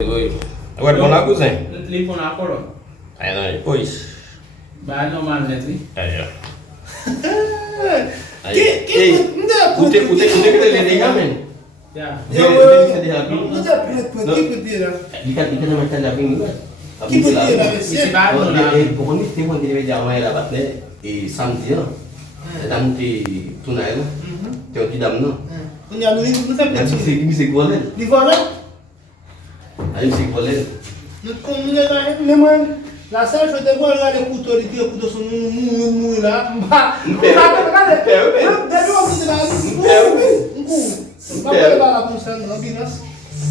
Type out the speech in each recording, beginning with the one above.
Agora vamos lá, cozinha. Limpo na coroa. Aí não, depois. Vai normal, né? Aí, ó. Que O tempo que ele liga, mano. Já. Não dá para que podia. Ikan nama macam dah bingung kan? Que podia Isi ser. baru na. Pokoknya tempo que ele vai mai dapat ne santia. Dalam di tunai lah. Tengok di dalam no. Punya nu não tá Yang para. mesti golden. Di fora? Aí mesti golden. Não mano. La seule chose de voir là les couteaux de couteaux sont mou là. Bah.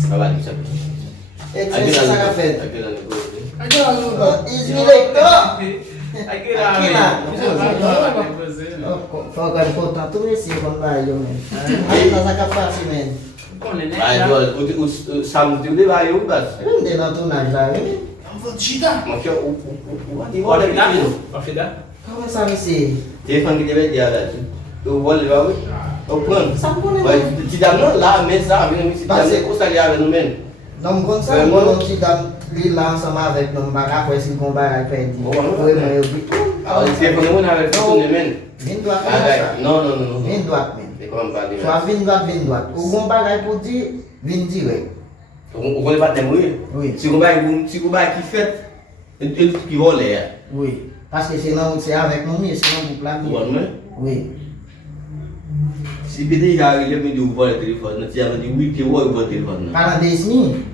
Kawan bisa. Esse é essa café. Agak dah nego. Esmileitou! Aqui Aqui lá. Foca de contato nesse quando vai eu mesmo. Aí nós acabamos assim mesmo. Aí o Sam tu dia vai eu bas. Eu não dei na tunagem lá, hein? Macam Pode dar? Pode dar? Como sabe se? Telefon kita dia ada. Tu boleh bawa. Open. Sampun Vai né? tidak no lá mesa vem mesti Pasti. tidak custa dia no men. Não consegue não te dar li lança mais avec não bagaco esse com bagaco perdi. Foi mas eu vi. Kalau telefon pun ada tu ni men. Vindo a Ada. No. Vindo a men. Dia kau ambil ni. Só vindo a. O bom bagaco pode vir direto. O kau lepas temu ni. Oui. Si kau baik kifet. Itu kivole ya. Oui. Parce que sinon c'est avec nous, sinon vous planez. Buat men. Oui. Si bedi hari dia mesti ubah telefon. Nanti apa di week dia ubah telefon. Para desmi.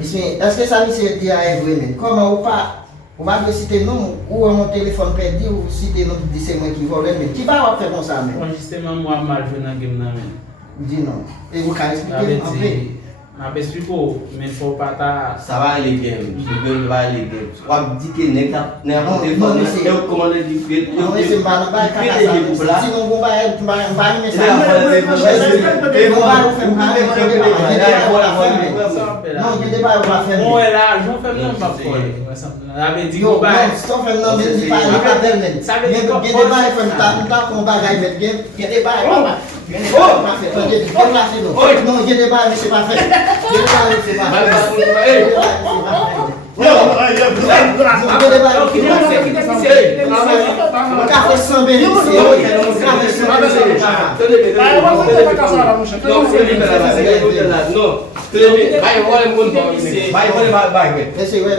Desmi, est-ce que ça me c'est dia vraiment? Comment ou pas? Ou va citer non ou mon téléphone perdu ou citer non de c'est moi qui vole mais qui va faire comme ça mais? Enregistrement moi mal joué na game na men. Dis non. Et vous pouvez Na expliquer en fait. beti. Na explico, men faut pas ta. Ça va aller game. Je vais aller game. Kau dikit neka Non, telefon. non, c'est- Eu comandei di. Non, c'est pas pas Dia ça. Sinon vous va mais ça. Non, je ne pas va faire. Bon, é lá, João Fernando pas folle. Na beti Yo, go ba. stop faire non mais dis pas permettre. Ça veut dire Mais que- il débat faire ta on bagaille mettre game. Il débat pas. Pas fait. Déplacer non. Non, je débat mais c'est pas fait. Débat c'est pas fait. Café sans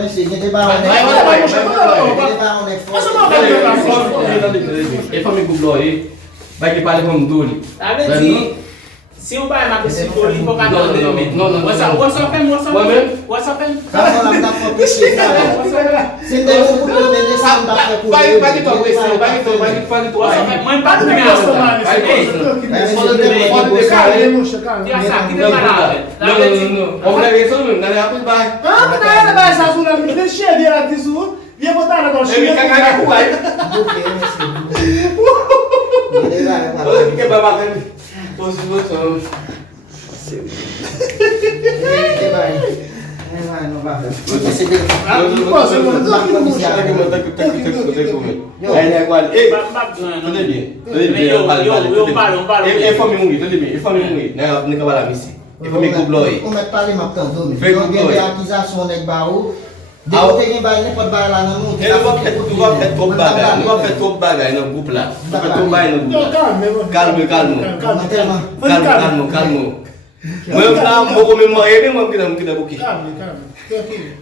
Monsieur, je débat Vai que para com tudo. Na beti. Se o pai ma explico, il faut pas demander men. Non. What's up fem? What's up fem? Vai que tu Mãe para de Dia sa, kita parava. Não. Vamos lá ver só mesmo, não é rápido, vai. Ele quer cagar com vai. Olha que vai bater. Posição. Ele agora, ei, tudo bem. Eu paro. Ele foi me muito, tudo bem. Ele foi me muito, né? Não acaba lá misi. Ele foi me cubloi. Como é que tá ali matando? Foi com Tem acusação de baú. Depois tem baú, não pode baú lá não. Ele não vai fazer trop bagay, não vai fazer trop bagay no grupo lá. Não vai fazer trop bagay no grupo lá. Calmo. Mesmo lá, vou comer uma ele, vamos kita buki.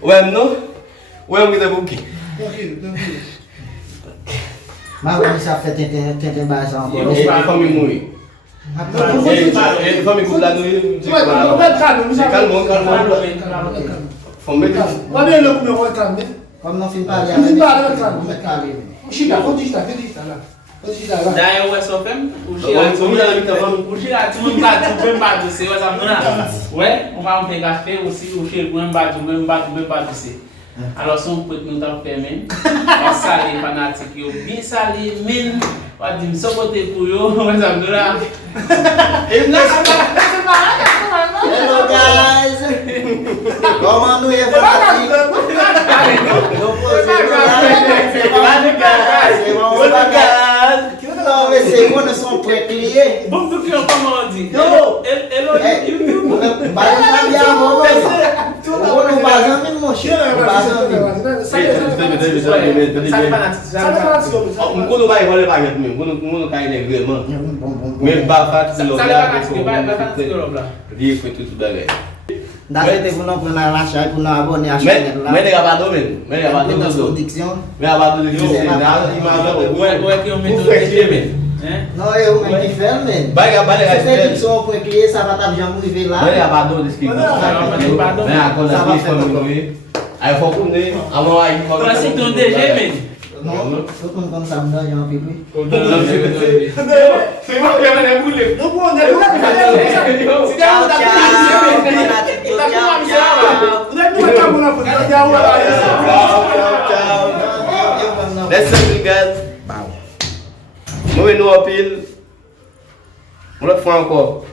Wem no? Wem kita buki. Mas vamos se afetar tem mais uma coisa. Ele foi me muito. Ele foi me cublando. Calmo. Fomos Como não fiz para Daí eu só fem, o chega tu me bate, tu me bate, você vai saber ouais, on va pegar café aussi, o chega me bate, você. Alors son peut nous t'en faire même. On salé fanatique, yo bien salé, men, on dit so côté pour yo, on va saber là. Hello guys! Comment nous est Não, esse quando são pré-cliés. Vamos do que eu como onde? Não. Ele Vai na minha mão. Tu proche. Mwen kono ba yon le baget men, mwen ka yon vreman. Men ba fati lop la, di fwe tout bagay. D'ailleurs, vous n'en prenez l'achat pour nous abonner à la chaîne. Mais les gars, pas domaine. Mais les gars, pas domaine. Mais pas domaine. Non, et vous qui ferme. C'est une son pour crier, ça va t'avoir jamais arrivé là. Mais pas domaine. Mais à cause de ça, il faut qu'on ait. C'est ton DG, mais. Non, tout le monde comme ça, me donne un peu plus. C'est moi qui ai un boulet. Non, on est Let's go, guys. Nous, nous, en pile. On le fait encore.